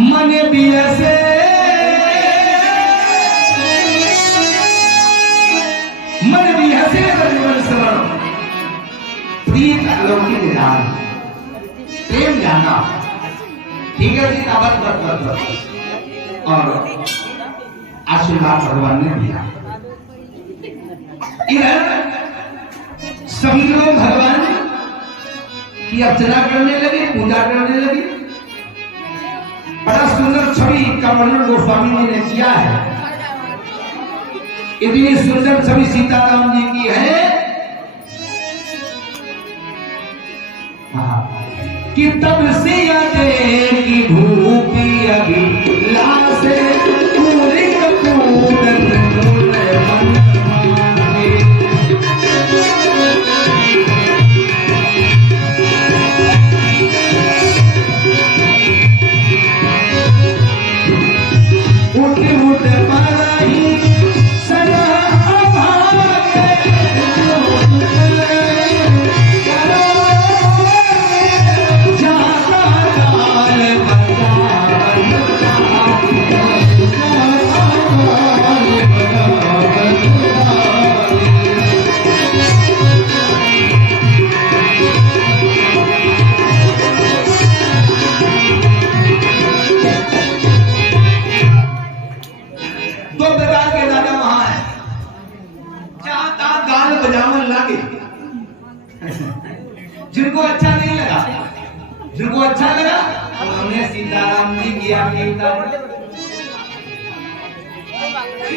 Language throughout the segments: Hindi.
मन भी ऐसे मन भी हसे जीवन स्मरण प्रीत अलौकिक निदान प्रेम जाना। ठीक है जी, बस और आशीर्वाद भगवान ने दिया। इधर सभी लोग भगवान की अर्चना करने लगे, पूजा करने लगे। बड़ा सुंदर छवि का वर्णन गोस्वामी जी ने किया है। इतनी सुंदर छवि सीताराम जी की है कि तब से यादें की भूपी अभी लाश पूरे कपूरन जिनको अच्छा नहीं लगा, जिनको अच्छा लगा उन्होंने सीताराम जी किया कीर्तन,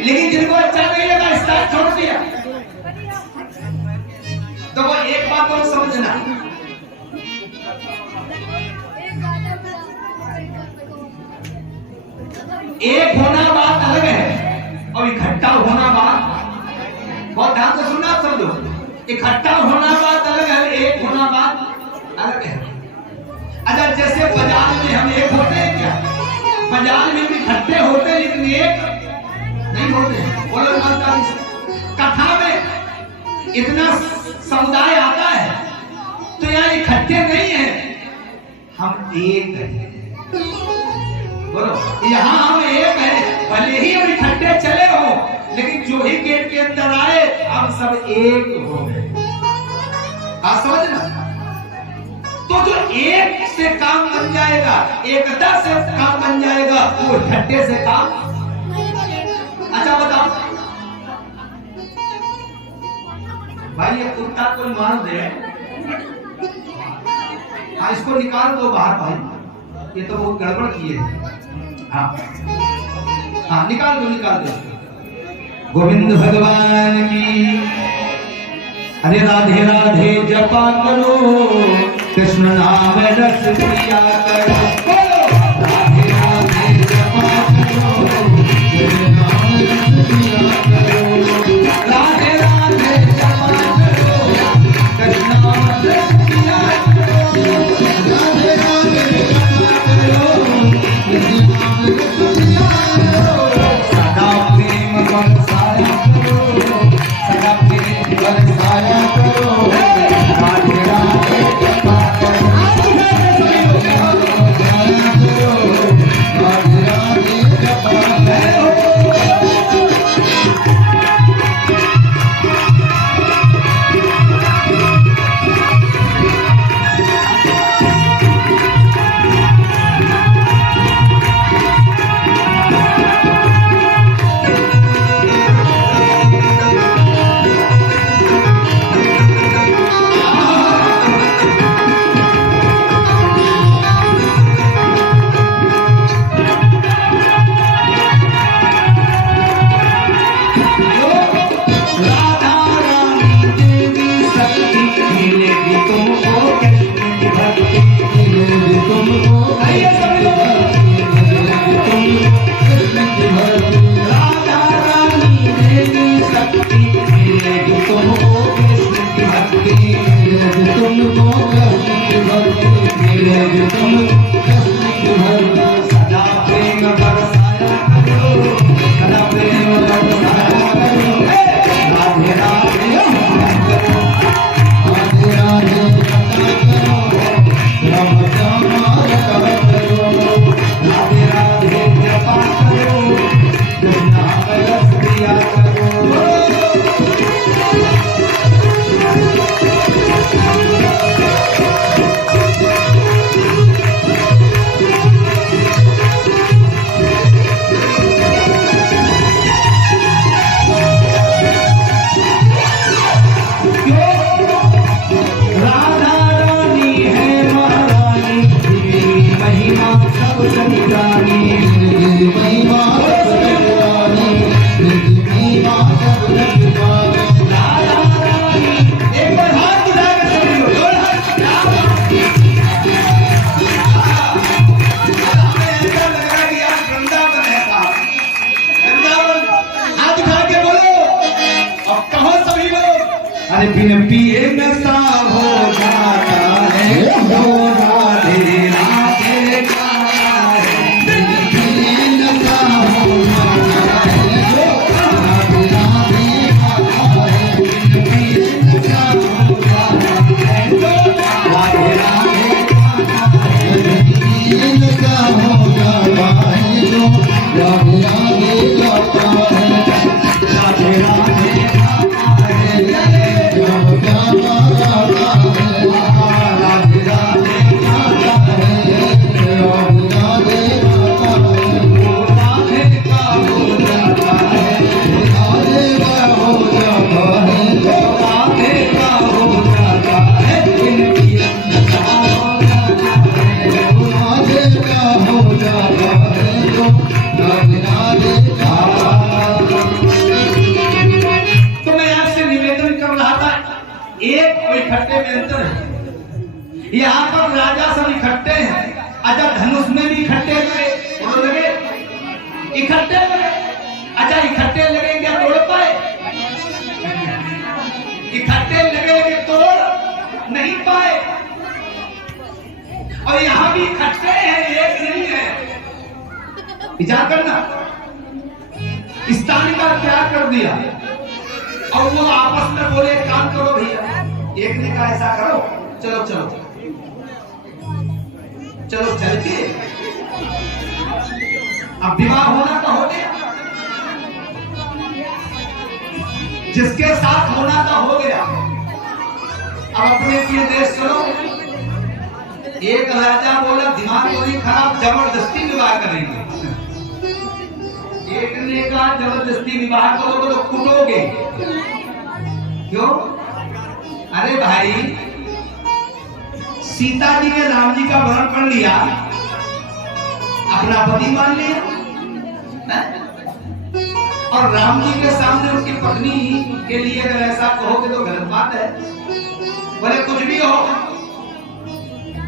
लेकिन जिनको अच्छा नहीं लगा स्टार्ट छोड़ दिया। तो वो एक बात और समझना, एक होना बात अलग है और इकट्ठा होना बात, बहुत ध्यान से सुनना आप समझो। इकट्ठा होना बात अलग है, एक होना बात अलग है। अच्छा, जैसे बाजार में हम एक होते हैं क्या? बाजार में भी इकट्ठे होते हैं लेकिन एक नहीं होते। बोलो माता, कथा में इतना समुदाय आता है तो यहाँ इकट्ठे नहीं है, हम एक हैं। बोलो, यहाँ हम एक हैं, भले ही हम इकट्ठे चले हो लेकिन जो ही गेट के अंदर आए हम सब एक हो गए। आप समझना, तो जो एक से काम बन जाएगा, एकता से काम बन जाएगा, वो इकट्ठे से काम। अच्छा बताओ भाई, ये कुत्ता कोई मार दे, हाँ इसको निकाल दो बाहर भाई, ये तो बहुत गड़बड़ किए। हाँ हाँ, निकाल दो निकाल दो। गोविंद भगवान की। हरे राधे राधे जपा करो, कृष्ण नाम रस पिया करो। राधे राधे जपा करो, कृष्ण नाम रस पिया करो। राधे राधे जपा करो, कृष्ण नाम रस पिया करो। राधे राधे जपा करो, कृष्ण नाम रस पिया करो। सदा प्रेम बरसाया करो, सदा प्रेम बरसाया करो। राधे राधे जपा करो, राधे राधे जपा करो। यहाँ पर राजा सब इकट्ठे हैं। अच्छा धनुष में भी इकट्ठे लगे, इकट्ठे लगे। अच्छा इकट्ठे लगे क्या तोड़ पाए? इकट्ठे लगे कि तोड़ नहीं पाए। और यहाँ भी इकट्ठे हैं, एक नहीं है। विचार करना, स्थान का त्याग कर दिया और वो आपस में बोले काम करो भैया। एक ने कहा ऐसा करो, चलो चलो चलो चल के अब विवाह होना तो हो गया, जिसके साथ होना तो हो गया। अब अपने के देश चलो। एक राजा बोला दिमाग को नहीं खराब, जबरदस्ती विवाह करेंगे। एक ने कहा जबरदस्ती विवाह करोगे तो कुटोगे। क्यों? अरे भाई सीता जी ने राम जी का वरण कर लिया, अपना पति मान लिया, और राम जी के सामने उनकी पत्नी के लिए अगर ऐसा कहोगे तो गलत बात है। बोले कुछ भी हो,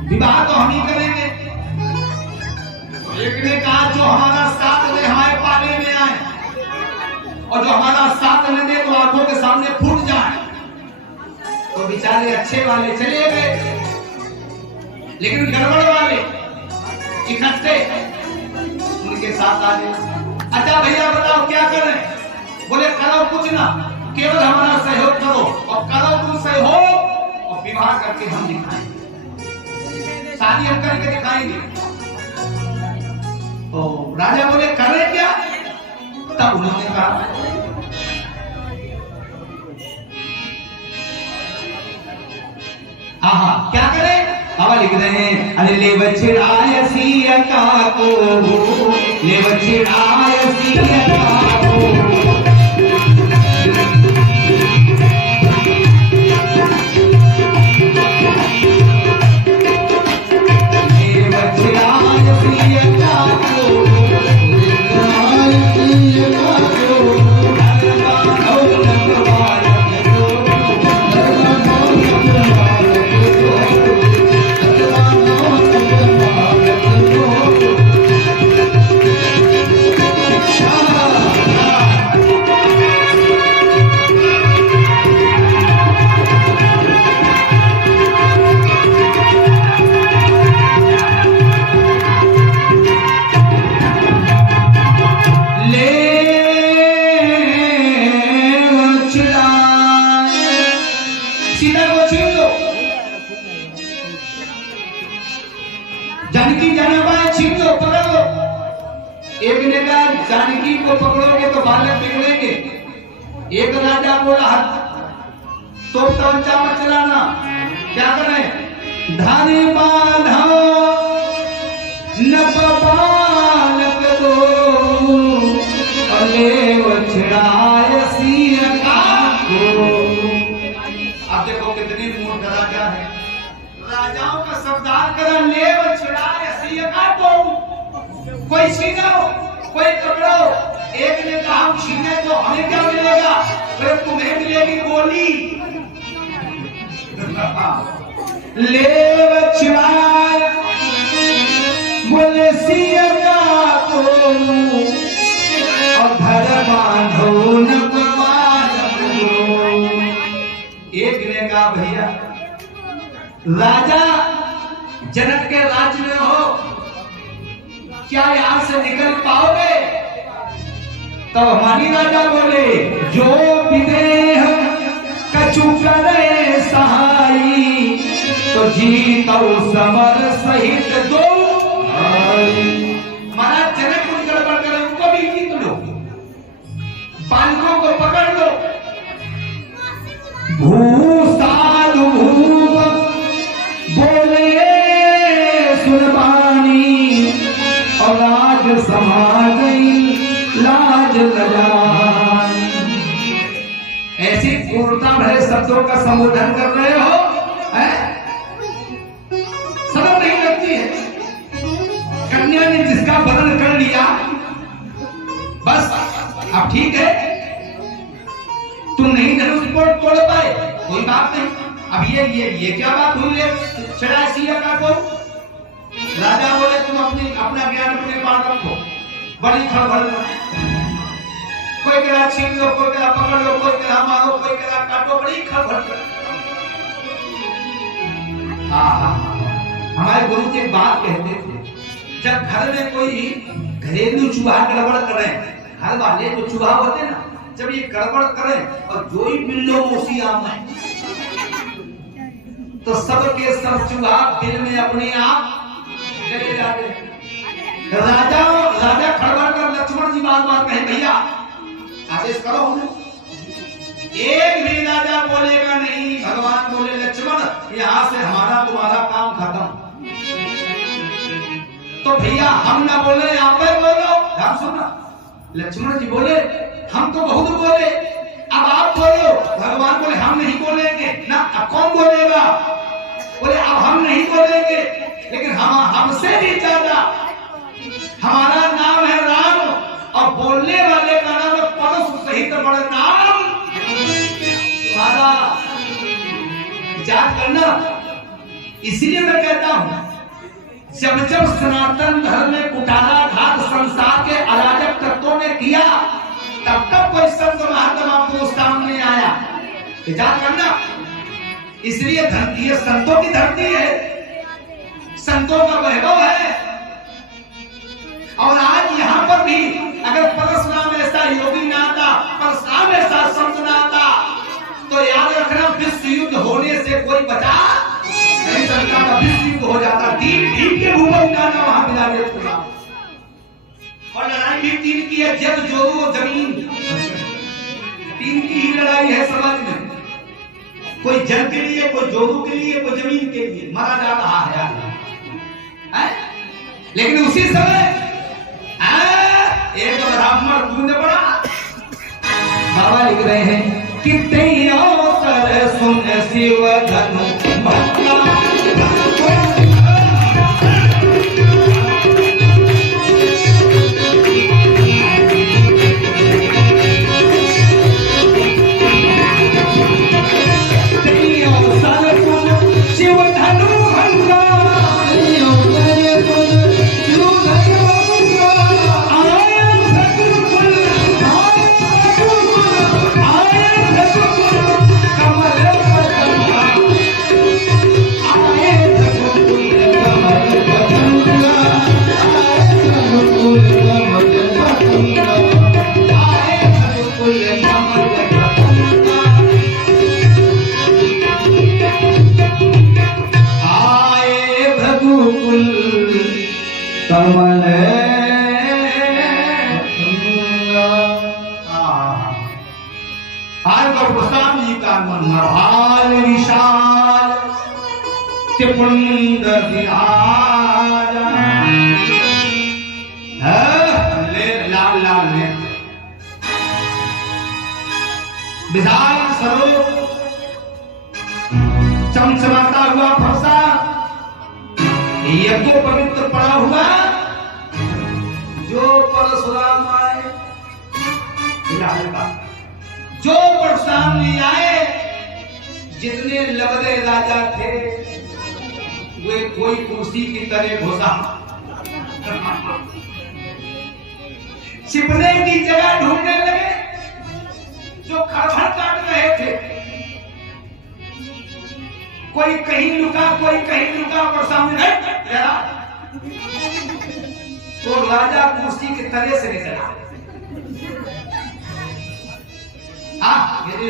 विवाह तो हम ही करेंगे। एक ने कहा जो हमारा साथ दे हमारे पाले में आए, और जो हमारा साथ न दे तो आंखों के सामने फूट जाए। तो बेचारे अच्छे वाले चले गए, लेकिन गड़बड़ वाले इकट्ठे उनके साथ आ गए। अच्छा भैया बताओ क्या करें? बोले करो कुछ ना, केवल हमारा सहयोग करो, और करो तुम सहयोग और विवाह करके हम दिखाएंगे, शादी हम करके दिखाएंगे। तो राजा बोले करें क्या? तब उन्होंने कहा हाँ क्या करें? अब लिख रहे हैं, अरे ले बछड़ाय सिया का को, ले बछड़ाय सिया का को। जानकी जनाबाएं छीन लो, पकड़ लो। एक ने कहा जानकी को पकड़ोगे तो बालक बिगड़ेंगे। एक राजा बोला तो तमंचा मत चलाना, क्या करें? धारे बांधो न बालक दो, अले बछड़ाय सिया का को। अब देखो कितनी मूर्ख राजा है। राजाओं का सरदार करा ले बछड़ाय सिया का को। कोई छीनो, कोई पकड़ो। एक ने कहा हम छीने तो हमें क्या मिलेगा? फिर तुम्हें मिलेगी गोली। ले बछड़ाय बोले सिया का को, और धर बांधो न बालक दो। एक ने कहा भैया राजा जनक के राज्य में हो, क्या यहां से निकल पाओगे? तो हमारी राजा बोले जो विदेह कछु करे सहाई, तो जीतो समर सहित दो। हमारा जनक कुछ गड़बड़ करे उनको भी जीत लो, बालकों को पकड़ लो। भूसालु बोले सुनबानी, और लाज समा गई लाज लजान। ऐसी क्रूरता भरे शब्दों का संबोधन कर रहे हो, शर्म नहीं लगती है? कन्या ने जिसका वरण कर लिया, बस अब ठीक है, तुम नहीं धनुष को तोड़ पाए, कोई बात नहीं, अब ये क्या बात हुई है चढ़ाई सिया का को? राजा बोले तुम अपना ज्ञान अपने पास रखो। बड़ी खड़बड़, कोई कह छीन लो, कोई कह पकड़ लो, कोई कह मारो, कोई कह काटो, बड़ी खड़बड़। हमारे गुरु जी एक बात कहते थे, जब घर में कोई घरेलू चूहा गड़बड़ करे, घर वाले जो चूहा होते ना, जब ये गड़बड़ करे और जो ही बिल्लो मोसी आम है तो सबके सब चूहा दिल में अपने आप चले जाते। राजा खड़बड़ कर लक्ष्मण जी बार कहे भैया आदेश करो। एक भी राजा बोलेगा नहीं, भगवान बोले लक्ष्मण यहाँ से हमारा तुम्हारा काम खत्म। तो भैया हम ना बोले आप बोलो, ध्यान सुनना। लक्ष्मण जी बोले हम तो बहुत बोले, अब आप बोलो। भगवान बोले हम नहीं बोलेंगे ना, अब कौन बोलेगा? बोले अब हम नहीं बोलेंगे, लेकिन हमसे भी ज्यादा हमारा नाम है राम और बोलने वाले का नाम है परशु सहित बड़े नाम तुम्हारा याद करना। इसलिए मैं कहता हूं जब जब सनातन धर्म में कुटाला घात संसार के अराजक तत्वों ने किया, तब तब कोई संत महात्मा आपको सामने आया। याद करना, इसलिए धरती ये संतों की धरती है, संतों का वैभव है। और आज यहाँ पर भी अगर परशुराम ऐसा योगी ना आता, परशुराम ऐसा संत ना आता, तो याद रखना विश्व युद्ध होने से कोई बचा नहीं सकता था। विश्व युद्ध हो जाता, तीन के ऊपर उठाना वहां मिला देता। और लड़ाई भी तीन की है, जग जोरू जमीन, तीन की ही लड़ाई है समाज में। कोई जल के लिए, कोई जोरू के लिए, कोई जमीन के लिए मारा जा रहा है। लेकिन उसी समय एक ब्राह्मण कूद पड़ा। बाबा लिख रहे हैं कि तेरा सुन शिव धनु भक्ता विशाल स्वरूप चमचमाता हुआ फरसा, ये तो पवित्र पड़ा हुआ जो परशुराम आए, जो परशुराम ले आए। जितने लबरे राजा थे वे कोई कुर्सी की तरह घुसा, छिपने की जगह ढूंढने लगे। जो खड़बड़ काट रहे थे, कोई कहीं लुका, कोई कहीं लुका, और सामने तो राजा कुर्सी के तले से निकला। ये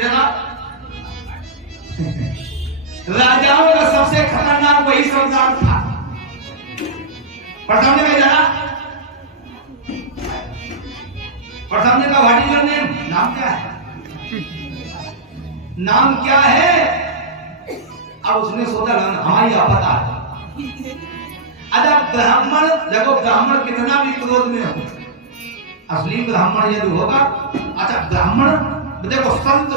राजाओं का सबसे खतरनाक वही सरदार था। प्रथम ने जाना, प्रथम ने कहा व्हाट इज योर नेम, नाम क्या है, नाम क्या है? अब उसने सोचा हमारी आपदा है। अच्छा ब्राह्मण देखो, ब्राह्मण कितना भी क्रोध में हो, असली ब्राह्मण यदि होगा, अच्छा ब्राह्मण देखो संत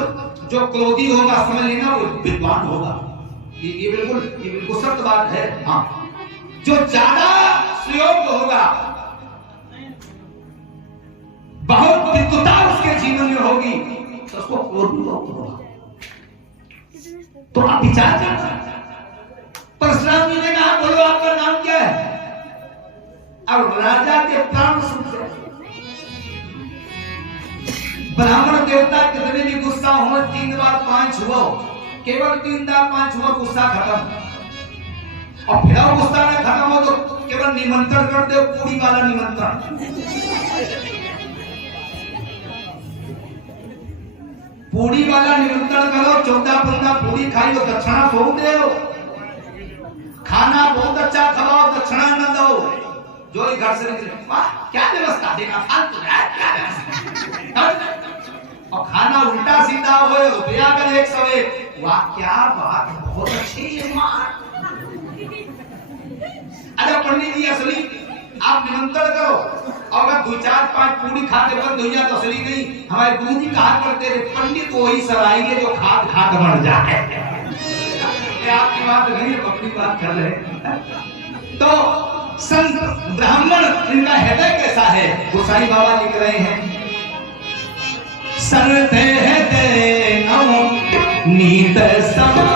जो क्रोधी होगा समझ लेना वो विद्वान होगा। ये बिल्कुल सत्य बात है। हाँ, जो ज्यादा सुयोग्य होगा, बहुत विद्वता उसके जीवन में होगी, तो उसको क्रोध होगा। तो आप विचार करना। परशुराम जी ने कहा बोलो आपका नाम क्या है? अब राजा के प्राण सूख गए। ब्राह्मण देवता कितने भी गुस्सा हो, 3 बार 5 हुआ, केवल 3 बार 5 हुआ, गुस्सा खत्म। और फिर गुस्सा न खत्म हो तो केवल निमंत्रण कर दो, पूरी वाला निमंत्रण। पूरी वाला निमंत्रण करो, 14-15 पूरी खाई हो, दक्षिणा सौंप दो। खाना बहुत अच्छा खवाओ, दक्षिणा न दो। जो ही घर से निकले, वाह क्या व्यवस्था देगा, फालतू क्या व्यवस्था। और खाना उल्टा सीधा हो, रुपया कर 101, वाह क्या बात, बहुत अच्छी है मां। अरे पंडित जी असली आप निमंत्रण करो, और अगर 2-4-5 पूरी खा के बंद हो जाए तो असली नहीं। हमारे गुरु जी कहा करते थे, पंडित वही सराइए जो खाद खाद मर जाए। आपकी बात नहीं, अपनी बात कर रहे हैं। तो संत ब्राह्मण इनका हृदय कैसा है, गोसाई बाबा लिख रहे हैं। सरते हृदय नौ नीत समा,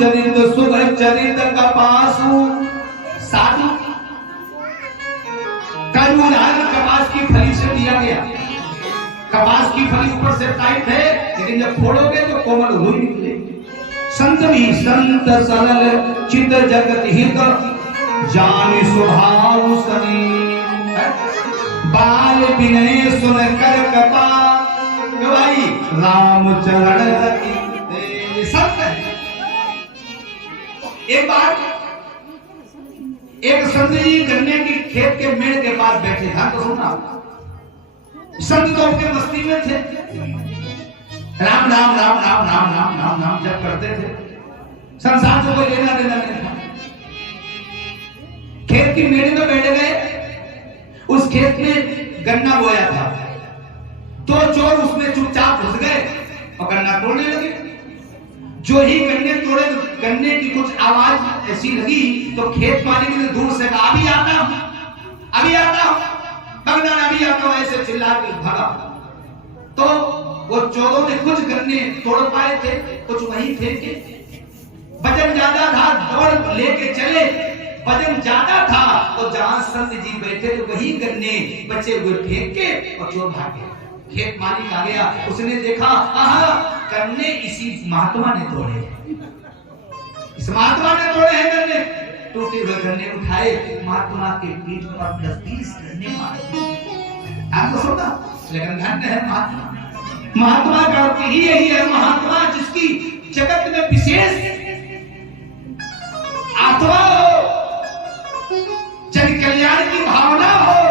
चरित सुख चरित कपासु। साधु का उदाहरण कपास की फली से दिया गया। कपास की फली ऊपर से टाइट है, लेकिन जब फोड़ोगे तो कोमल हुई निकलेगी। संत भी संत सरल चित जगत हित, जान स्वभाव सनी, बाल विनय सुन कर कपा, भाई राम चरण रति। संत एक बार एक संत जी गन्ने की खेत के मेड़ के पास बैठे था, तो सुना संत तो अपने मस्ती में थे, राम राम राम राम राम राम राम राम जब करते थे, संसार से कोई लेना देना नहीं था। खेत की मेड़ में बैठ गए, उस खेत में गन्ना बोया था, 2 चोर उसमें चुपचाप घुस गए और गन्ना तोड़ने लगे। जो ही गन्ने तोड़े, गन्ने की कुछ आवाज ऐसी लगी तो खेत मालिक ने दूर से कहा, अभी आता हूं, अभी आता हूं, भगवान अभी आता हूं, ऐसे चिल्ला के भागा। तो वो चोरों ने कुछ गन्ने तोड़ पाए थे, कुछ वहीं फेंके। वजन ज्यादा था, दौड़ लेके चले, वजन ज्यादा था तो जहां संत जी बैठे थे वही गन्ने बचे हुए फेंक के और चोर भागे। खेत मालिक आ गया, उसने देखा, आहा गन्ने इसी महात्मा ने तोड़े, इस महात्मा ने तोड़े हैं गन्ने। टूटे हुए गन्ने उठाए, महात्मा के पीठ पर 10-20 गन्ने मारे। आपको सुना, लेकिन धन्य है महात्मा। महात्मा का अर्थ ही यही है, महात्मा जिसकी जगत में विशेष आत्मा हो, जन कल्याण की भावना हो,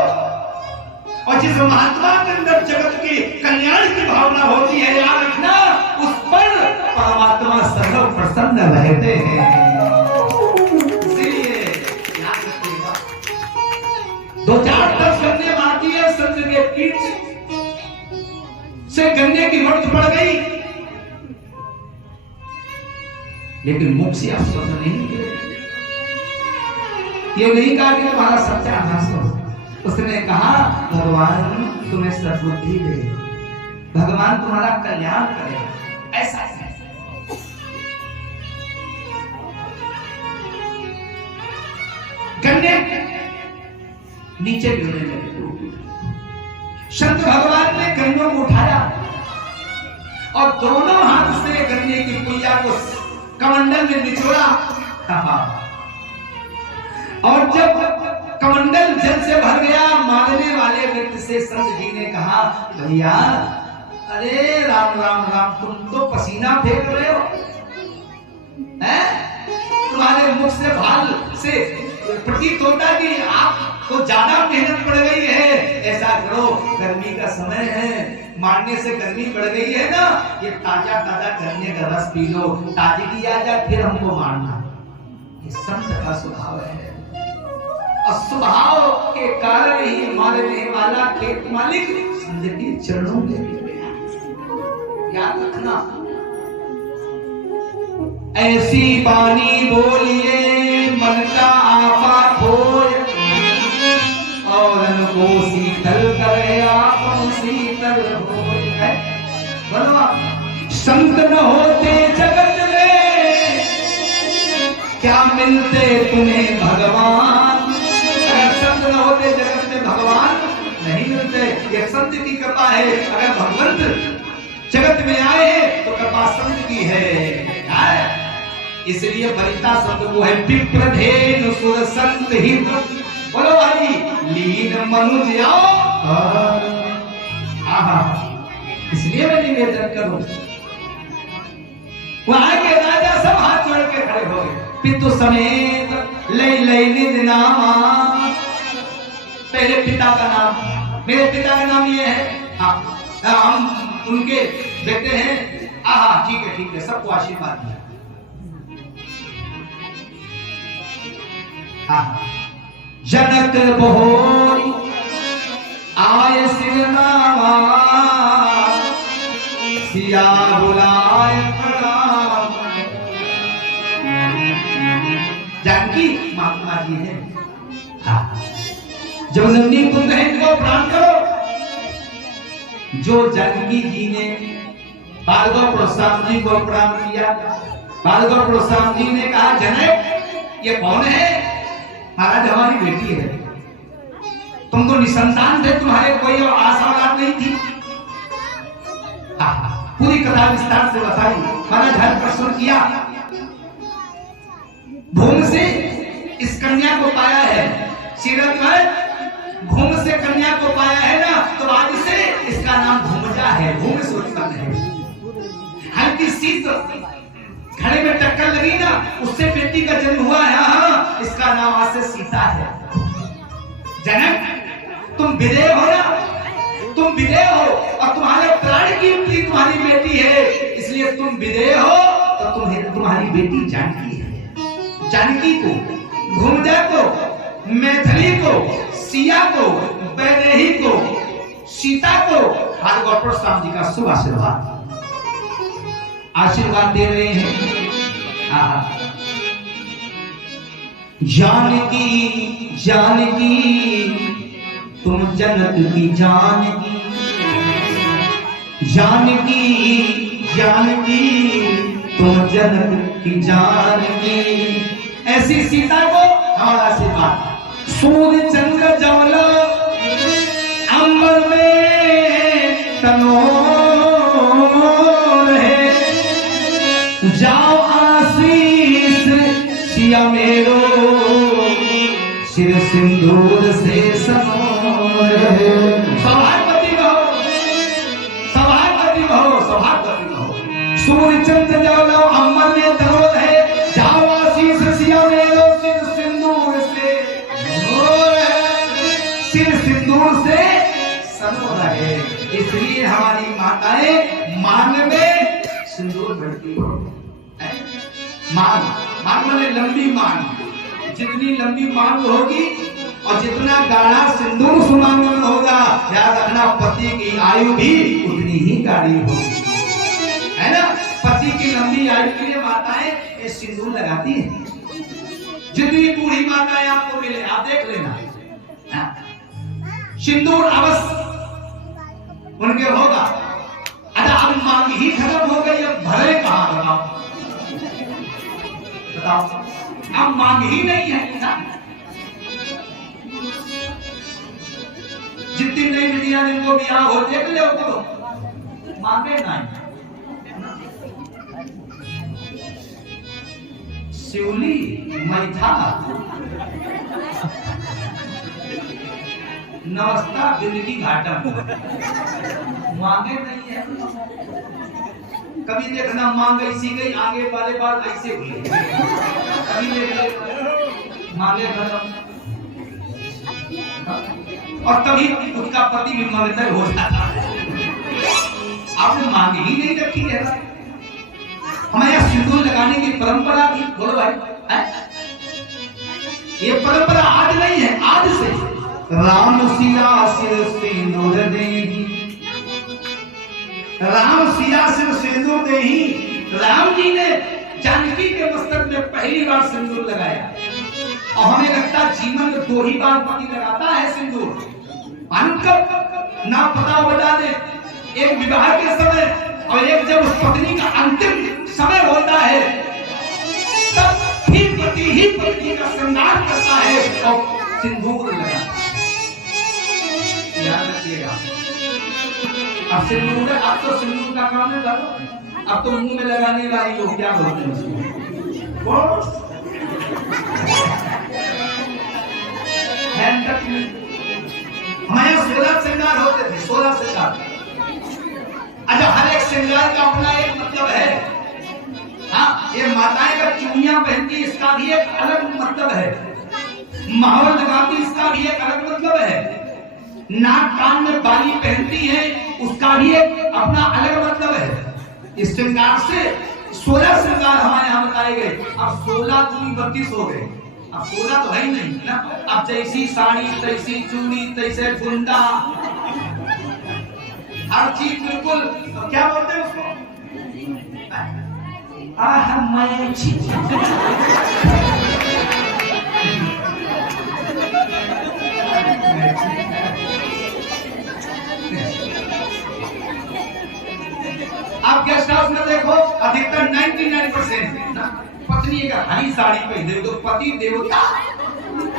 और जिस महात्मा के अंदर जगत के कल्याण की भावना होती है, याद रखना उस पर परमात्मा सदा प्रसन्न रहते हैं। इसलिए याद रखिएगा, 2-4-10 गन्ने मार दिए, संत के पीठ से गन्ने की मर्द पड़ गई, लेकिन मुख से अफसोस नहीं किया। ये नहीं कहा कि तुम्हारा सच्चा आभास हो। उसने कहा, भगवान तुम्हें सद्बुद्धि दे, भगवान तुम्हारा कल्याण करे, ऐसा है। गन्ने नीचे गिरने लगे। संत भगवान ने एकदम उठाया और दोनों हाथ से गन्ने की पुइया को कमंडल में निचोड़ा। और जब कमंडल जल से भर गया, मांगने वाले व्यक्ति से संत जी ने कहा, भैया अरे राम राम राम, तुम तो पसीना फेंक रहे हो, हैं? तुम्हारे मुख से भाल से प्रतीत होता कि आप तो ज्यादा मेहनत पड़ गई है। ऐसा करो, गर्मी का समय है, मारने से गर्मी बढ़ गई है ना, ये ताजा ताजा गन्ने का रस पी लो, ताजगी आ जाए फिर हमको मारना। ये संत का स्वभाव है और स्वभाव के कारण ही मारने वाला खेत मालिक संत के चरणों में गिर गया। याद रखना, ऐसी बानी बोलिए मन का आपा खोए और को शीतल करे आप शीतल होए। बोलो, संत न होते जगत में क्या मिलते तुम्हें भगवान। अगर संत न होते जगत में भगवान नहीं मिलते। ये संत की कृपा है। अगर भगवंत जगत में आए तो कृपा संत की है। इसलिए वरिता शब्द वो है विप्रधेनु सुर संत हित। बोलो भाई, लीन मनुज आओ। इसलिए मैं निवेदन करूं, वहां के राजा सब हाथ जोड़ के खड़े हो गए। पितु समेत लय लय निज नामा। पहले पिता का नाम, मेरे पिता का नाम ये है। हम उनके बेटे हैं। ठीक है, सबको आशीर्वाद दिया। जनक बहोरी आय सिरनावा, सिया बुलाए प्रणाम। जानकी महात्मा जी है। जब नंदी पुत्र है इनको प्रणाम करो। जो जानकी जी ने भार्गव प्रोत्साहन जी को प्रणाम किया, भार्गव प्रोत्साहन जी ने कहा, जनक ये कौन है? महाराज हमारी बेटी है। तुम तो निसंतान थे, तुम्हारे कोई और आशा औलाद नहीं थी। पूरी कथा विस्तार से बताई। महाराज हर प्रश्न किया। भूमि से इस कन्या को पाया है, सीरत में भूमि से कन्या को पाया है ना, तो आज से इसका नाम भूमजा है। भूमि से उत्पन्न है। हल्की सी घड़े में टक्कर लगी ना, उससे बेटी का जन्म हुआ है। हाँ, इसका नाम आज से सीता है। जनक तुम विदेह हो ना, तुम विदेह हो और तुम्हारे प्राण की पुत्री तुम्हारी बेटी है। इसलिए तुम विदेह हो तो तुम्हारी बेटी जानकी है। जानकी को, भूमजा को, मैथिली को, सिया को, वैदेही को, सीता को भार्गव प्रोत्साहन जी का शुभ आशीर्वाद दे रहे हैं। जानकी जानकी तुम जनक की जानकी, जानकी जानकी तुम जनक की जानकी। ऐसी सीता को हमारा आशीर्वाद। सूर्य चंद्र जमल अंबर में तनो रहे, जाओ आशीष सिया मेरो, सिर सिंदूर से सनो रहे। सौभाग्यवती रहो, सौभाग्यवती रहो, सौभाग्यवती रहो। सूर्य चंद्र जमल अंबर में तनो रहे, जाओ आशीष सिया मेरो, सिर सिंदूर से सिर सिंदूर से सनो रहे। इसलिए हमारी माताएं मांग में सिंदूर भरती हो। मांग माने लंबी मांग। जितनी लंबी मांग होगी और जितना गाढ़ा सिंदूर सुमांग में होगा, याद रखना पति की आयु भी उतनी ही गाढ़ी होगी, है ना। पति की लंबी आयु के लिए माताएं ये सिंदूर लगाती हैं। जितनी बूढ़ी माताएं आपको मिले आप देख लेना, सिंदूर अवश्य उनके होगा। अरे अब मांग ही खत्म हो गई, अब भरे कहां? बताओ, अब मांग ही नहीं है ना। जितनी नई बिटिया जिनको ब्याह हो देख ले, मांगे नहीं। शिवली मैथा नमस्ता जिंदगी घाटम मांगे नहीं है। कभी देखना मांग ऐसी गई आगे वाले बात ऐसे हुई, कभी देख मांगे खत्म और तभी उसका पति भी मंगतर हो जाता है। आपने मांग ही नहीं रखी है। हमारे यहाँ सिंदूर लगाने की परंपरा थी, बोलो भाई है? ये परंपरा आज नहीं है, आज से राम सिया सिर सिंदूर देही, राम सिया सिर सिंदूर देही। राम जी ने जानकी के मस्तक में पहली बार सिंदूर लगाया और हमें लगता जीवन में 2 ही बार पति लगाता है सिंदूर। अंकल ना पता बता दे, एक विवाह के समय और एक जब उस पत्नी का अंतिम समय होता है तब ही पत्नी का श्रृंगार करता है और सिंदूर लगाता है। याद रखिएगा। अब सिंदूर का काम है करो, अब तो मुंह में लगाने वाली लोग क्या बोलते हैं उसको? हमारे 16 श्रृंगार होते थे, 16 श्रृंगार। अच्छा, हर एक श्रृंगार का अपना एक मतलब है। हाँ, ये माताएं का चूड़ियां पहनती इसका भी एक अलग मतलब है, माहौल लगाती इसका भी एक अलग मतलब है, नाक कान में बाली पहनती है उसका भी एक अपना अलग मतलब है। इस श्रृंगार से 16 श्रृंगार हमारे यहाँ बताए गए। अब 16 दूनी 32 हो गए। अब 16 तो है ही नहीं ना। अब जैसी साड़ी तैसी चूड़ी तैसे गुंडा, हर चीज बिल्कुल क्या बोलते हैं उसको? आप गेस्ट हाउस में देखो अधिकतर 99% पत्नी अगर हरी साड़ी पहने तो पति देवता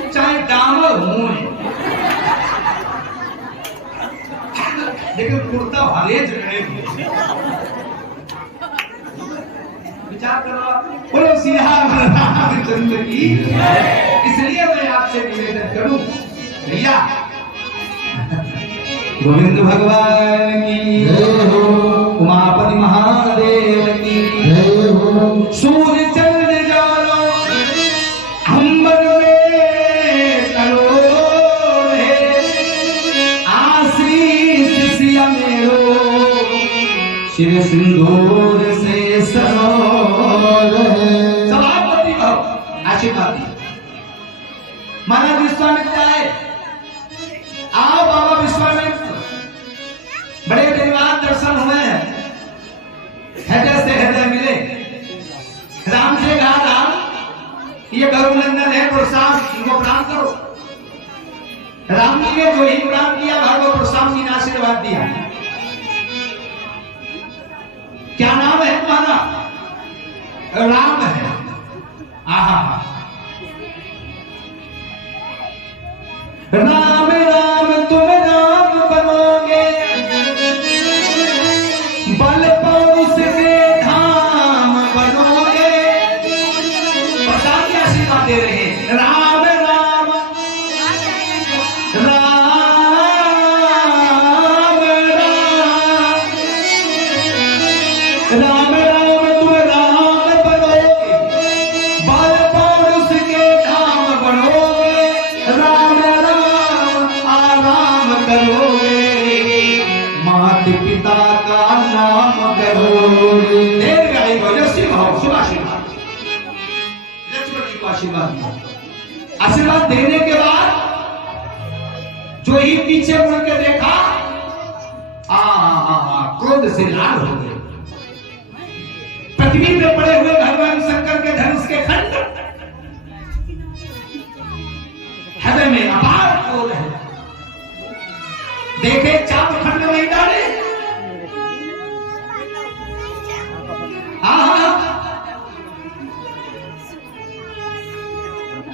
चाहे डामर हो, लेकिन कुर्ता भले झगड़े विचार करो। बोलो सिया रामचंद्र की। इसलिए मैं आपसे निवेदन करूं भैया, गोविंद भगवान की जय हो, उमापति महादेव की जय हो। सूर्य चंद्र जानो अंबर में करोड़ है, आशीष सिया मेरो शिव सिंदूर से सरोर है। सभापति भव आशीर्वाद दी। महाराज विश्वामित्र आए, आओ बाबा विश्वामित्र, बड़े दिन बाद दर्शन हुए हैं, हृदय से हृदय मिले। राम से कहा राम ये गरुनंदन है, प्रसाद इनको प्रणाम करो। राम जी ने जो ही प्रणाम किया भगवान प्रसाद जी ने आशीर्वाद दिया। क्या नाम है तुम्हारा? राम है। आहा, राम राम तुम राम बनोगे, बल पौरुष के धाम बनोगे। प्रसाद की आशीर्वाद दे रहे हैं। राम राम राम राम राम राम तुम राम बनोगे, बल पौरुष के धाम बनोगे। राम करोगे, माता पिता का नाम करोगे। आशीर्वाद देने के बाद जो ही पीछे मुड़ के देखा, क्रोध से लाल हो गए। पृथ्वी में पड़े हुए भगवान शंकर के धनुष के खंड हृदय में अपार क्रोध है। देखे चाप खंड नहीं डाले।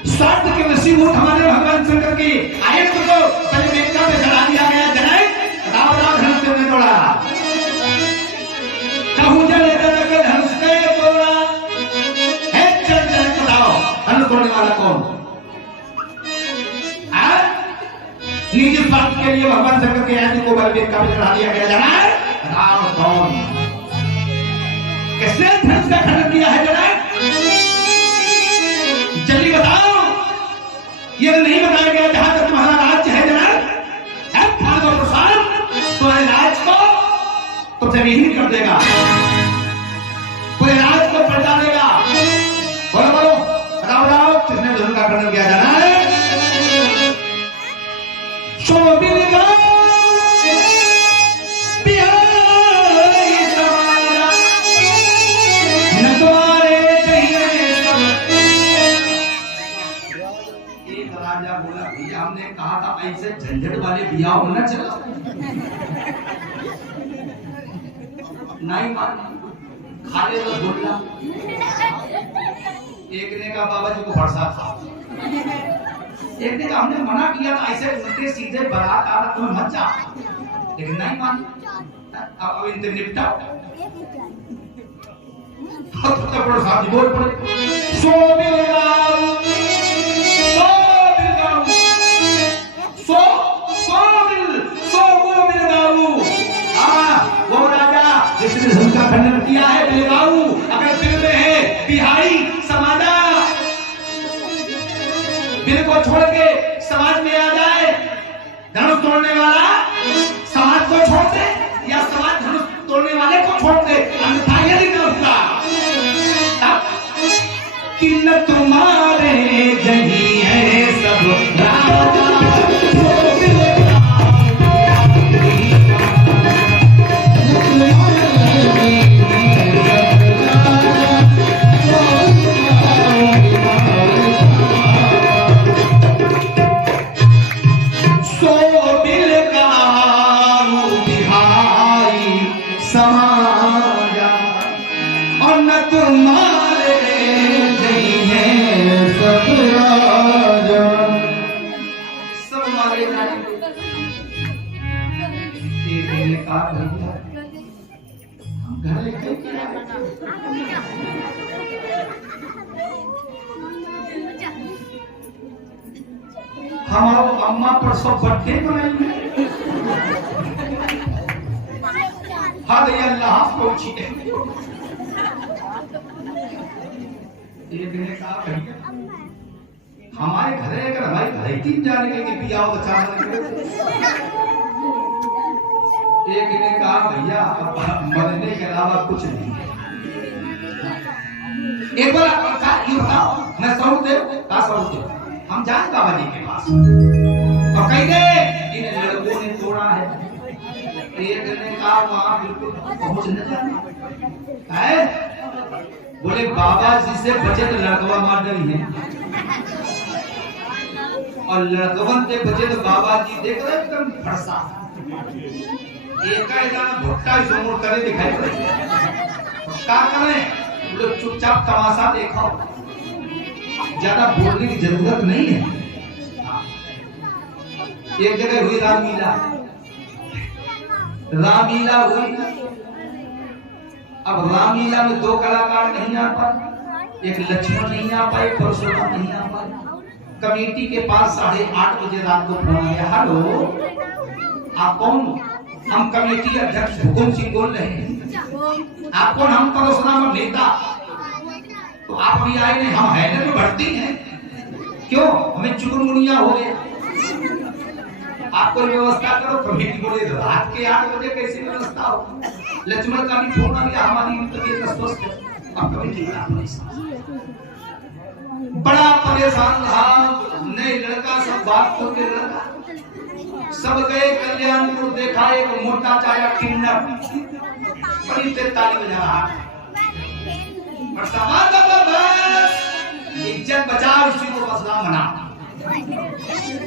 स्वार्थ के वशीभूत हमारे भगवान शंकर की आयत को पहले मेनका में चढ़ा दिया गया। जनाए राम राम धनुष में दौड़ा। चिता पे चढ़ा दिया गया। जनाब बताओ कौन, किसने धनुष का खंडन किया है जनाब? जल्दी बताओ। ये नहीं बताया गया जहां तक तुम्हारा राज्य है जनाब, प्रसाद तुम्हारे राज को तो जमीन कर देगा, पूरे राज को पलटा देगा। बोलो बोलो बताओ बताओ किसने धनुष का खंडन किया जनाब? बोला भैया हमने कहा था ऐसे झंझट वाले बिया होना चला नहीं मान खाले तो बोला। एक ने कहा बाबा जी को भरसा था, एक ने कहा हमने मना किया था ऐसे उल्टे सीधे बारात आ रहा तुम्हें मत जा, लेकिन नहीं मान। अब इनसे निपटाओ। साथ बोल पड़े सो वो राजा जिसने धनुष का खंडन किया है बेगाऊ, अगर दिल में है बिहारी समाजा, दिल को छोड़ के समाज में आ जाए, धनुष तोड़ने वाला समाज को छोड़ दे या समाज धनुष तोड़ने वाले को छोड़ दे, अन्यथा यदि न होगा तब कि न तुम्हारे जही है सब राजा। हमारो अम्मा पर सब बर्थडे बनाई है। हद अल्लाह पहुंची है। एक ने कहा हमारे घरे अगर हमारे घर तीन जाने के पिया हो तो चार। एक ने कहा भैया मरने के अलावा कुछ नहीं है। एक बार ये बताओ मैं सौर दे हम जाए बाबा जी के पास और कह दे इन लड़कों ने तोड़ा है। एक ने कहा वहां बिल्कुल पहुंच न जाना है। बोले बाबा जी से बचे तो लड़कवा मार डरी है और लड़कवन से बचे तो बाबा जी देख रहे एकदम फरसा एक भुट्टा जोर करे दिखाई पड़े। क्या करें लोग चुपचाप तमाशा देखो, ज्यादा बोलने की जरूरत नहीं है। एक जगह हुई रामलीला हुई। अब रामलीला में दो कलाकार नहीं आ पाए, एक लक्ष्मण नहीं आ पाए, परशुराम नहीं आ पाए। कमेटी के पास 8:30 बजे रात को फोन आया, हेलो आप कौन? हम कमेटी अध्यक्ष हुकुम सिंह बोल रहे हैं। आप कौन? हम परशुराम नेता। तो आप भी आए नहीं, हम है तो भर्ती हैं। क्यों? हमें चिकनगुनिया हो गया। आप कोई व्यवस्था करो। कमेटी बोले रात के 8 बजे कैसी व्यवस्था हो? लक्ष्मण का भी फोन आ गया, हमारी तबीयत अस्वस्थ है। अब कमेटी बड़ा परेशान रहा। नए लड़का सब बात करके लड़का सब गए कल्याणपुर, देखा एक मोटा चाया किन्नर बड़ी तेज ताली बजा रहा। इज्जत बचा उसी को मसला मना।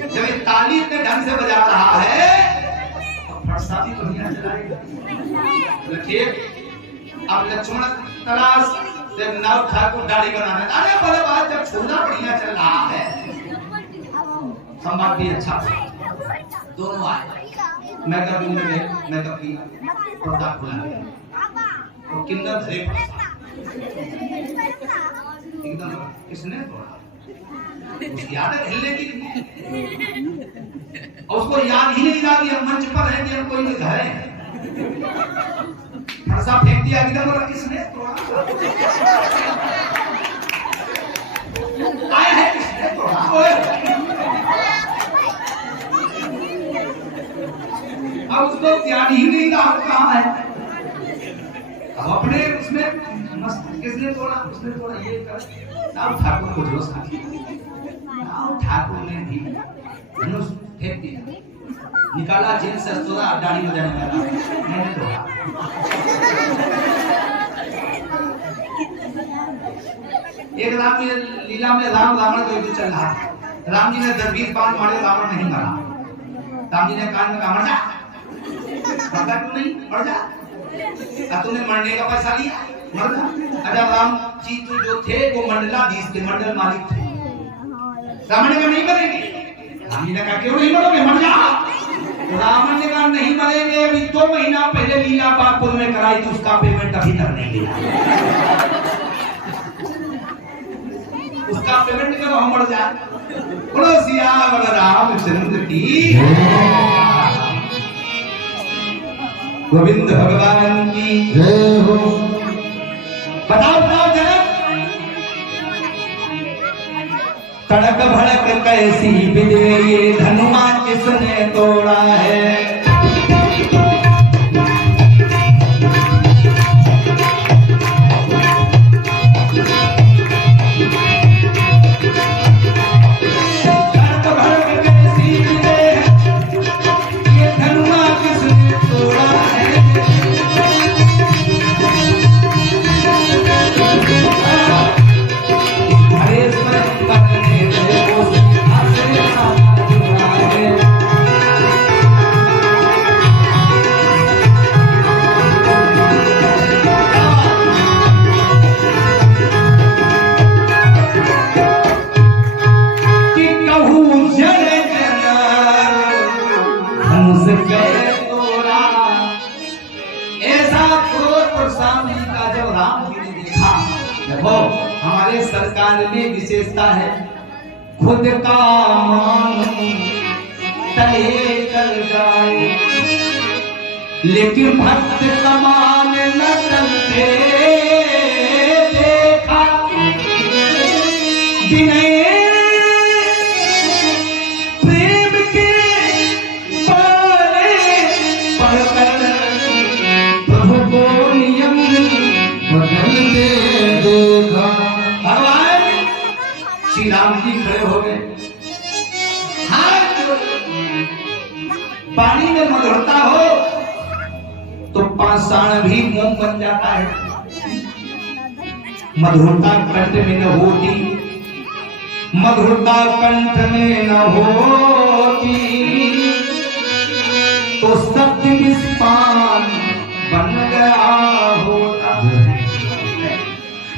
जब ये ताली इतने ढंग से बजा रहा है तो फरसा भी दुनिया चलाएगा। ठीक अब लक्ष्मण तलाश से नाव ठाकुर दाढ़ी बनाने। अरे बड़े बात जब छोड़ा बढ़िया चल रहा है, संवाद भी अच्छा दोनों आए। मेकअप रूम में गए, मेकअप किया, पर्दा खुला तो किंदर धरे एकदम किसने तोड़ा? उसकी आदत हिलने की। और उसको याद ही नहीं रहा कि हम मंच पर हैं कि हम कोई घर है। फरसा फेंक दिया एकदम, बोला किसने तोड़ा? आया है किसने तोड़ा? अब उसको याद ही नहीं रहा कहाँ है। अब अपने उसमें मस्त किसने तोड़ा? उसने तोड़ा, ये कर। अब ठाकुर को जोश आ गया। ठाकुर ने भी धनुष फेंक दिया, निकाला जेल से तोड़ा, दाढ़ी में निकाला, मैंने तोड़ा। एक राम की लीला में राम रावण को युद्ध चल रहा था। राम जी ने 10-20 बाण मारे, रावण नहीं मरा। राम जी ने कान में कहा, मर जा, मरता क्यों नहीं, मर जा, तूने मरने का पैसा लिया, मर जा। अरे राम जी तो जो थे वो मंडलाधीश थे, मंडल मालिक थे। रावण ने कहा नहीं मरेंगे। राम जी ने कहा क्यों नहीं मरोगे, मर जा। रावण ने कहा नहीं मरेंगे, अभी 2 महीना पहले लीला बागपुर में कराई थी, उसका पेमेंट अभी तक नहीं दिया। उसका पेमेंट करो, हम मर जा। बोलो सियावर रामचंद्र की, गोविंद भगवान की जय हो। बताओ बताओ जनक, तड़क भड़क कैसी बिजली, ये धनुआ किसने तोड़ा है? हमारे सरकार में विशेषता है, खुद का मान तले कर जाए, लेकिन भक्त समान न चलते देखा। विनय प्रेम के पाले पढ़कर प्रभु को नियम बदलते देखा। भगवान श्री राम जी खड़े हो गए, हाथ पानी में मधुरता हो तो पाषाण भी मोम बन जाता है। मधुरता कंठ में न होती, मधुरता कंठ में न होती तो सत्य विस्पान बन गया होता।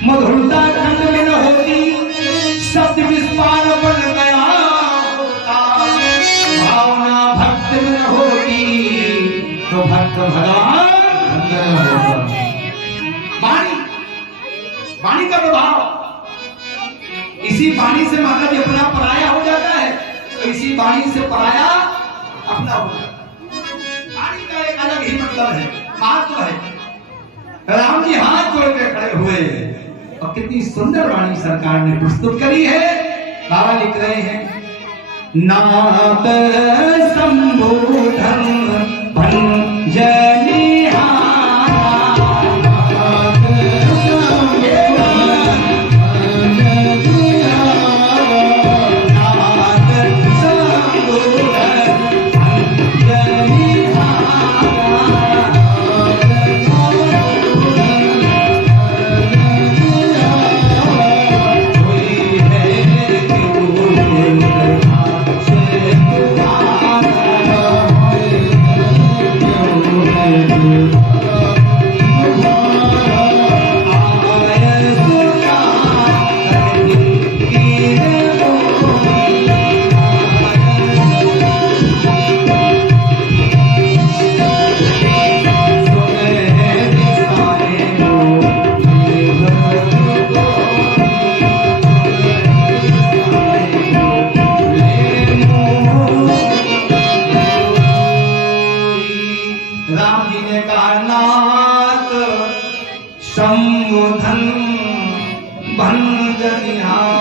मधुरता कंठ में न होती, सत्य विस्पान बन गया होता। भावना भक्त में न होती तो भक्त भगवान बन गया होता। वाणी, वाणी का प्रभाव, इसी वाणी से माता जी अपना पराया हो जाता है, तो इसी वाणी से पराया अपना हो जाता है। वाणी का एक अलग ही मतलब है, महत्व है। राम जी हाथ जोड़ के खड़े हुए और कितनी सुंदर वाणी सरकार ने प्रस्तुत करी है। बाबा लिख रहे हैं, नाथ संबोधन भंजनी शंभुधन भंजनिहारा।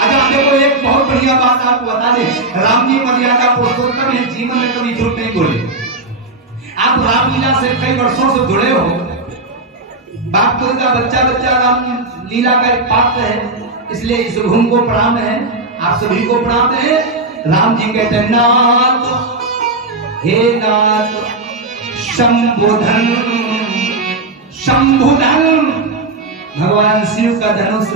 अच्छा देखो एक बहुत बढ़िया बात आपको बता दें, राम जी मर्यादा पुरुषोत्तम है, जीवन में कभी झूठ नहीं बोले। आप रामलीला से कई वर्षों से जुड़े हो, बाप तो का बच्चा राम लीला का एक पात्र है, इसलिए इस भूमि को प्रणाम है, आप सभी को प्रणाम है। राम जी कहते हैं नाथ हे नाथ शंभुधन, शंभुधन भगवान शिव का धनुष,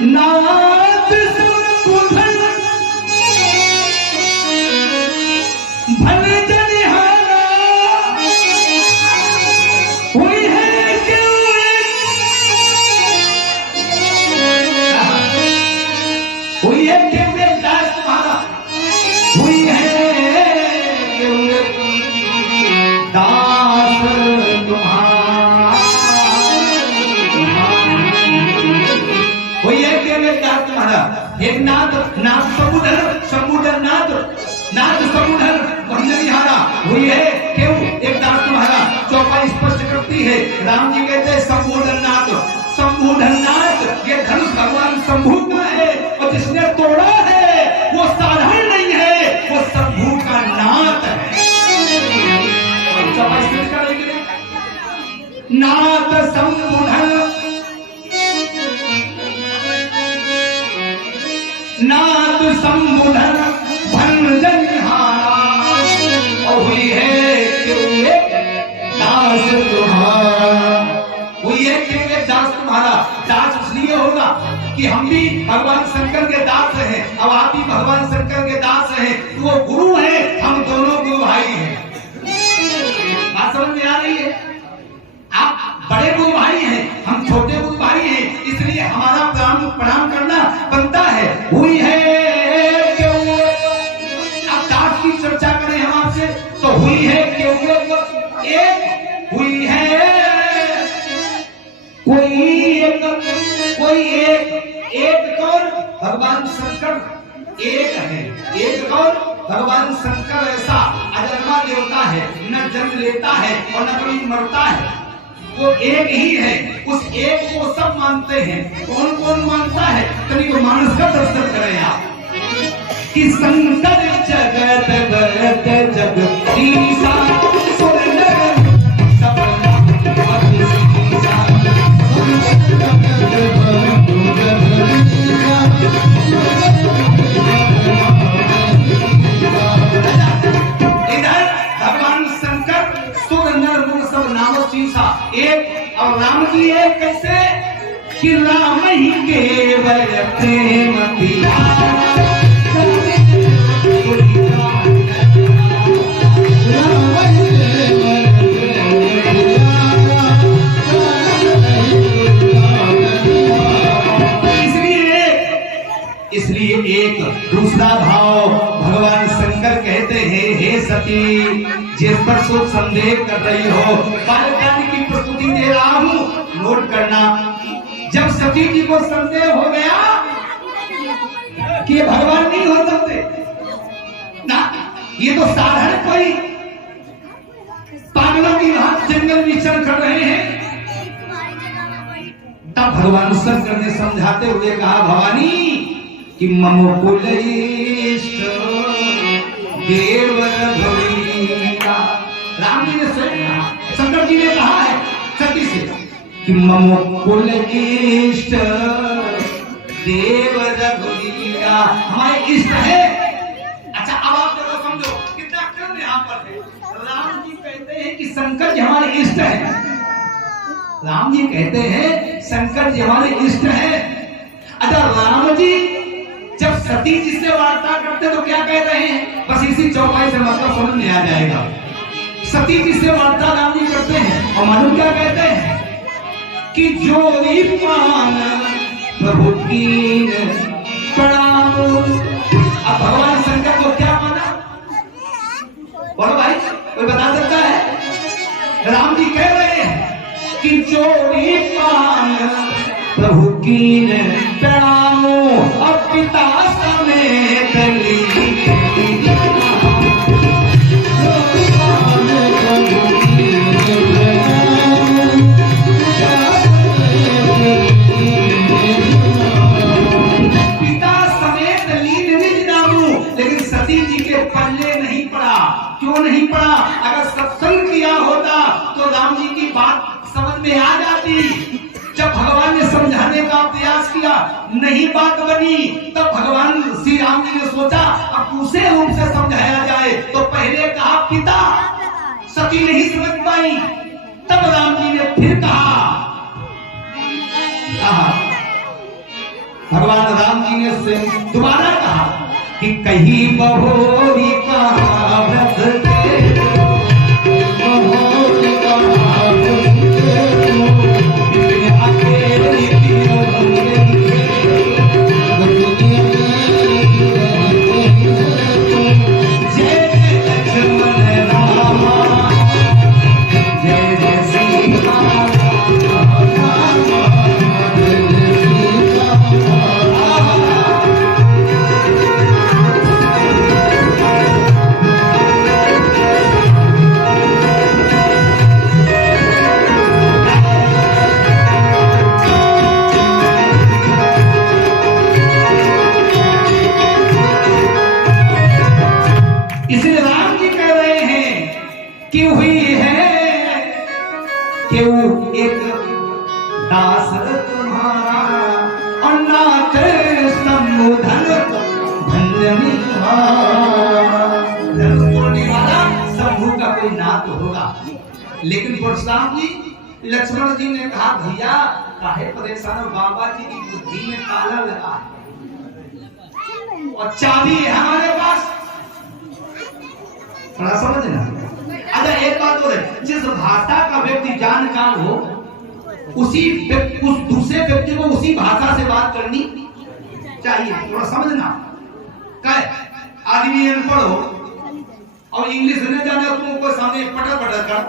नाथ शंभुधन भंजनिहारा। हुई है क्यों हुई है क्यों दास तुम्हारा, हुई है क्यों दास तुम्हारा, हुई है क्यों दास तुम्हारा। एक नाथ नाथ शंभुधर, शंभुधर नाथ, नाथ शंभुधर भंजनिहारा। हुई है क्यों एक दास तुम्हारा। चौपाई स्पष्ट करती है, राम जी कहते हैं शंभुधर नाथ, शंभुधर नाथ ये धनुष भगवान शंभु का है, और जिसने तोड़ा है वो साधारण नहीं है, वो शंभु का नाथ है। चौपाई स्पष्ट करेंगे, नाथ शंभुधर, नाथ शंभुधर भंजनिहारा। और हुई है क्यों एक दास तुम्हारा, हुई है क्यों एक दास तुम्हारा। दास इसलिए होगा कि हम भी भगवान शंकर के दास हैं, अब आप भी भगवान शंकर के दास हैं, तो वो गुरु हैं, हम दोनों गुरु भाई हैं। बात समझ में आ रही है। आप बड़े गुरु भाई हैं, हम छोटे गुरु भाई हैं, इसलिए हमारा प्रणाम करना बनता है। हुई है क्यों, अब दास की चर्चा करें हम आपसे, तो हुई है क्यों एक, हुई है कोई एक, कोई एक कौन भगवान शंकर एक है, एक कौन भगवान शंकर ऐसा अजन्मा देवता है, न जन्म लेता है और न कभी मरता है, वो एक ही है। उस एक को सब मानते हैं। कौन कौन मानता है, कभी को मानस का दर्शन करें आप कि शंकर जगत भरत जगदीशा इधर भगवान शंकर सुर नर मुर सब नाम शीशा एक, और राम जी एक कैसे कि राम ही केवल प्रेम पिया। इसलिए एक दूसरा भाव भगवान शंकर कहते हैं, हे सती जिस पर सोच संदेह कर रही हो, बालकानी की प्रस्तुति दे रहा हूं, नोट करना। जब सती जी को संदेह हो गया कि ये भगवान नहीं हो सकते ना, ये तो साधारण कोई पागलों की हाथ जंगल विचरण कर रहे हैं, तब भगवान शंकर ने समझाते हुए कहा, भवानी कि मम कुल इष्ट देवर भविका। राम जी ने स्वयं कहा, शंकर जी ने कहा है सती से कि मम कुल इष्ट देवर भविका, हमारे इष्ट है। अच्छा अब आप देखो, समझो कितना क्रम यहाँ पर है। राम जी कहते हैं कि शंकर जी हमारे इष्ट है, राम जी कहते हैं शंकर जी हमारे इष्ट है। अच्छा राम जी जब सती जी से वार्ता करते तो क्या कह रहे हैं, बस इसी चौपाई से मतलब समझ में आ जाएगा। सती जी से वार्ता राम जी करते हैं और मालूम क्या कहते हैं कि जोरी पान प्रभु की प्रणाम। अब भगवान शंकर को क्या माना, बोलो भाई कोई बता सकता है। राम जी कह रहे हैं कि की चोरी पान प्रभु कीन प्रणामो और पिता समेत पिता समेत लीन निज नामू। लेकिन सती जी के पल्ले नहीं पड़ा। क्यों नहीं पड़ा? अगर सत्संग किया होता तो राम जी की बात समझ में आ जाती। जब भगवान ने समझाने का प्रयास किया, नहीं बात बनी, तब भगवान श्री राम जी ने सोचा अब दूसरे रूप से समझाया जाए। तो पहले कहा पिता, सती नहीं समझ पाई। तब राम जी ने फिर कहा, भगवान राम जी ने से दोबारा कहा कि कहीं बहोरी कहा व्रत एक दास तुम्हारा अनाथ संबोधन धन्य तोड़ने वाला शंभू का कोई नाथ होगा। लेकिन परशुराम जी, लक्ष्मण जी ने कहा भैया काहे परेशान हो, बाबा जी की बुद्धि में ताला लगा और चाबी है हमारे पास। थोड़ा समझना। अच्छा एक बात और है, जिस भाषा का व्यक्ति जानकार हो उस दूसरे व्यक्ति को उसी भाषा से बात करनी चाहिए। थोड़ा समझना। आदमी अनपढ़ हो और इंग्लिश नहीं जाने, तुमको सामने पटर पटर कर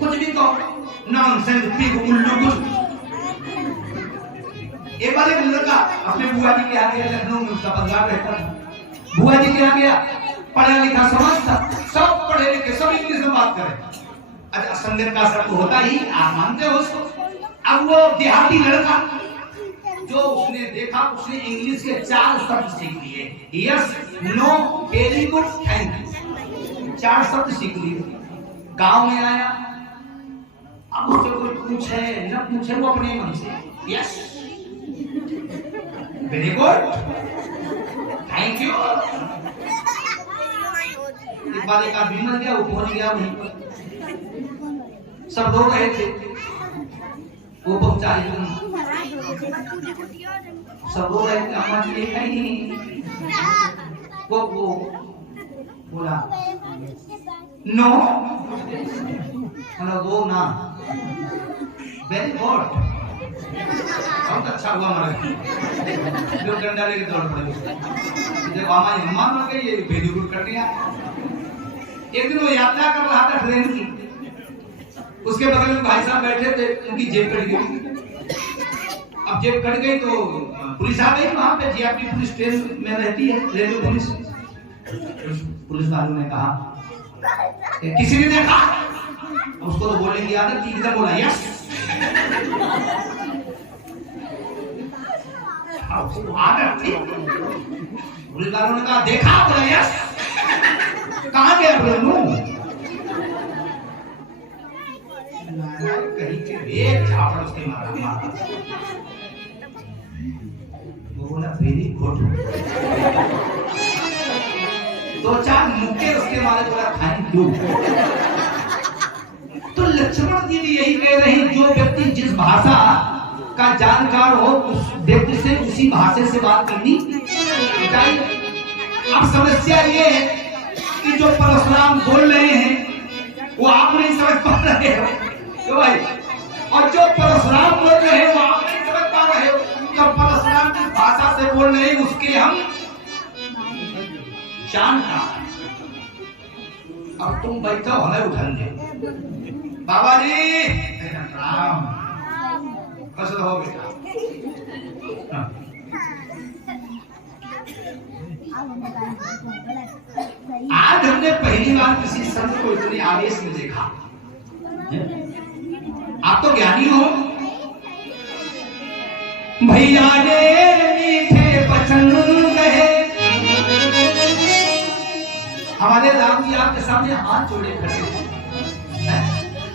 कुछ भी कहो, नॉनसेंस, पिग, उल्लू कुछ। एक बार एक लड़का अपने बुआ जी के यहाँ गया, लखनऊ में उसका परिवार रहता था। बुआ जी के यहाँ गया, पढ़ा लिखा समझता, सब पढ़े लिखे, सब इंग्लिश में बात करें। अच्छा संगत का शब्द होता ही, आप मानते हो उसको। अब वो देहाती लड़का जो उसने देखा, उसने इंग्लिश के 4 शब्द सीख लिए। Yes, no, very good, thank you, 4 शब्द सीख लिए। गांव में आया, अब उससे कोई पूछे न पूछे, वो अपने मन से yes, very good, thank you. एक बार एक आदमी मर गया, वो पहुंच गया वहीं पर, सब रो रहे थे, वो पहुंचा, सब रो रहे थे, अम्मा जी देखा ही नहीं। वो बोला नो, मतलब वो ना, वेरी गुड, बहुत अच्छा हुआ मर गया। जो डंडा लेके दौड़ पड़े, जब अम्मा मर गई, ये वेरी गुड कर दिया। एक दिन वो यात्रा कर रहा था ट्रेन की, उसके बगल में भाई साहब बैठे थे, उनकी जेब कट गई। अब जेब कट गई तो पुलिस आ गई वहां पे, जीआरपी पुलिस ट्रेन में रहती है, रेलवे पुलिस। पुलिस वालों ने कहा किसी ने देखा, उसको तो बोलने की आदत थी, एकदम बोला यस। आदत थी। पुलिस वालों ने कहा देखा, बोला यस। कहाँ गया बोले कहीं के एक झापड़ उसके मारा। वो बोला वेरी गुड, 2-4 मुक्के उसके मारे, बोला थैंक यू। तो लक्ष्मण जी भी यही कह रहे हैं, जो व्यक्ति जिस भाषा का जानकार हो उस व्यक्ति से उसी भाषा से बात करनी चाहिए। अब समस्या ये है कि जो परशुराम बोल रहे हैं वो आप नहीं समझ पा रहे हो तो भाई, और जो परशुराम बोल रहे हैं वो आप नहीं समझ पा रहे हो। तो परशुराम जिस भाषा से बोल रहे हैं उसके हम जानकार। अब तुम बैठो हमें उठाएंगे। बाबा जी राम बस रहो बेटा। आज हमने पहली बार किसी संत को इतने आवेश में देखा। आप तो ज्ञानी हो। भैया ने मीठे वचन कहे। हमारे राम जी आपके सामने हाथ जोड़े खड़े हैं।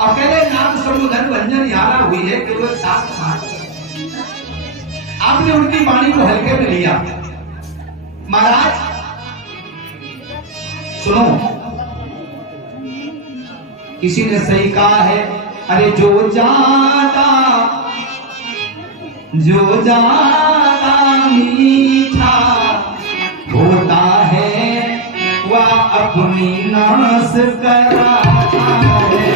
अकेले नाम संबोधन भंजन यारा हुई है केवल दास महाराज। आपने उनकी वाणी को हल्के में लिया। महाराज सुनो, किसी ने सही कहा है, अरे जो ज्यादा मीठा होता है वह अपनी नाश कराता है।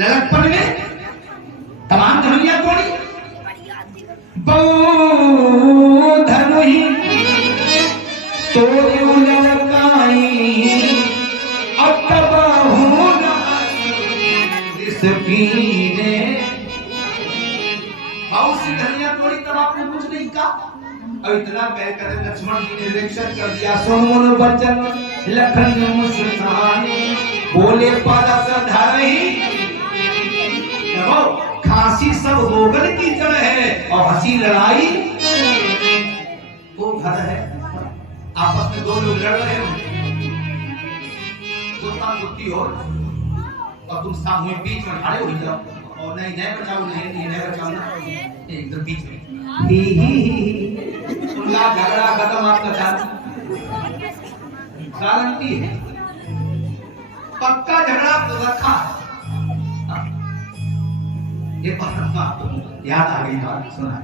लड़कपन में तमाम धनुया तोड़ी धनुही तोड़ी लड़काई अब तब इसकीने बहुत सी धनुया तोड़ी तब आपने कुछ नहीं कहा। अब इतना कहकर लक्ष्मण जी ने निरीक्षण कर दिया। सोन बचन लखन मुस्काने बोले परस धरही। खांसी सब रोगन की जड़ है और हंसी लड़ाई वो घर है। आपस में दो लोग लड़ रहे हो, दोस्ती हो और तुम सामने बीच में खड़े हो जाओ और नहीं बचाओ, नहीं बचाओ ना, एकदम बीच में ही उनका झगड़ा खत्म, आपका चालू गारंटी है, पक्का झगड़ा रखा है। ये बात याद आ गई, बात सुना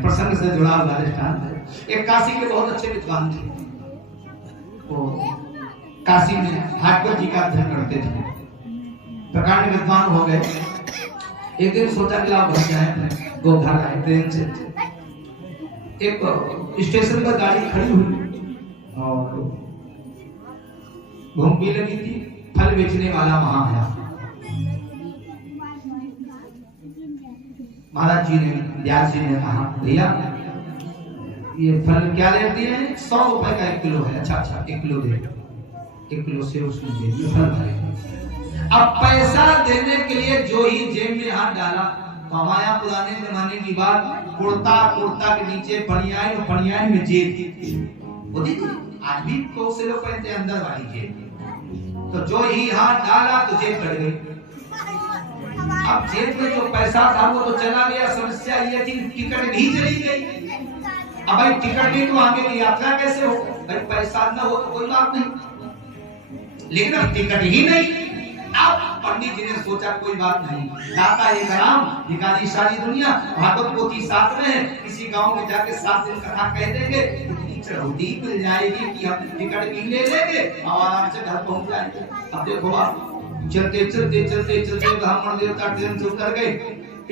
प्रसंग से जुड़ा हुआ दृष्टांत। एक काशी के बहुत अच्छे विद्वान थे, वो काशी में भागवत जी का अध्ययन करते थे, प्रकांड विद्वान हो गए। एक दिन सोचा कि आप घर जाए, वो घर आए ट्रेन से। एक स्टेशन पर गाड़ी खड़ी हुई और घूमने लगी थी, फल बेचने वाला वहां आया। महाराज जी ने, व्यास जी ने कहा, भैया ये फल क्या लेती है? 100 रुपए का 1 किलो है। अच्छा अच्छा 1 किलो दे। 1 किलो से उसने दे दिया, फल भरे। अब पैसा देने के लिए जो ही जेब में हाथ डाला, कमाया पुराने जमाने की बात, कुर्ता के नीचे पनियाई और पनियाई में जेब, वो देखो आज भी तो से लोग पहनते अंदर वाली जेब। तो जो ही हाथ डाला तो जेब कट गई। अब जेब में जो पैसा था वो तो चला गया। समस्या ये थी टिकट भी चली गई। अब भाई टिकट नहीं तो आगे की यात्रा कैसे हो? भाई पैसा न हो तो कोई बात नहीं, लेकिन अब टिकट ही नहीं। अब पंडित जी ने सोचा कोई बात नहीं, दाता एक राम निकाली सारी दुनिया, भागवत पोथी साथ में है, किसी गांव में जाके 7 दिन कथा कह देंगे, इतनी चढ़ौती मिल जाएगी कि हम टिकट भी ले लेंगे और आराम से घर पहुंच जाएंगे। अब देखो आप चलते चलते चलते चलते ब्राह्मण देवता ट्रेन से उतर गए,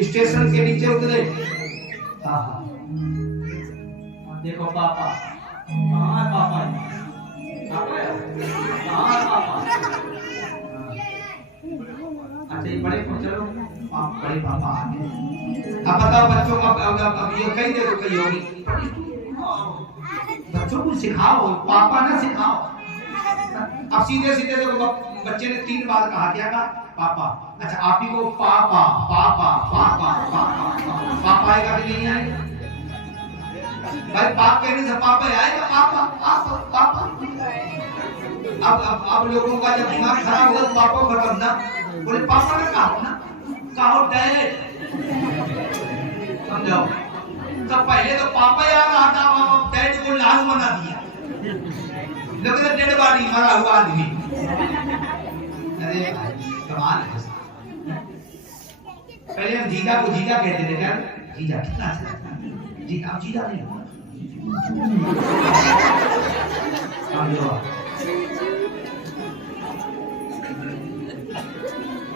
स्टेशन के नीचे उतरे। देखो पापा, कहाँ है पापा? अच्छा ये बड़े को चलो, आप बड़े पापा आ गए। अब बताओ बच्चों का, अब ये कही दे तो कही होगी, बच्चों को सिखाओ, पापा ना सिखाओ। अब सीधे सीधे देखो बच्चे ने 3 बार कहा, क्या कहा? पापा। अच्छा आप ही को पापा पापा पापा पापा पापा आएगा कि नहीं आएगा? भाई पाप कहने से पापा आएगा, पापा पापा पापा। अब लोगों का जब दिमाग खराब हुआ तो पापा खत्म ना, बोले पापा ने कहा ना, कहो डैड, समझाओ। तो पहले तो पापा याद आता, पापा डैड को लाल बना दिया, लेकिन डेड बॉडी मरा हुआ आदमी। अरे कमाल है। पहले हम जीजा को जीजा कहते थे, क्या जीजा कितना अच्छा जी, आप जीजा नहीं हो।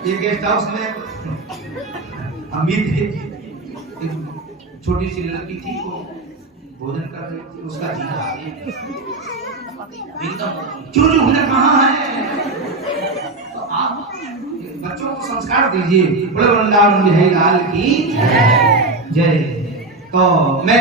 एक गेस्ट हाउस में अमीर थे, एक छोटी सी लड़की थी, वो भोजन कर रही थी, उसका जीजा एकदम चूरू कहाँ है? तो आप बच्चों को संस्कार दीजिए। बोले वृंदावन बिहारी लाल की जय। तो मैं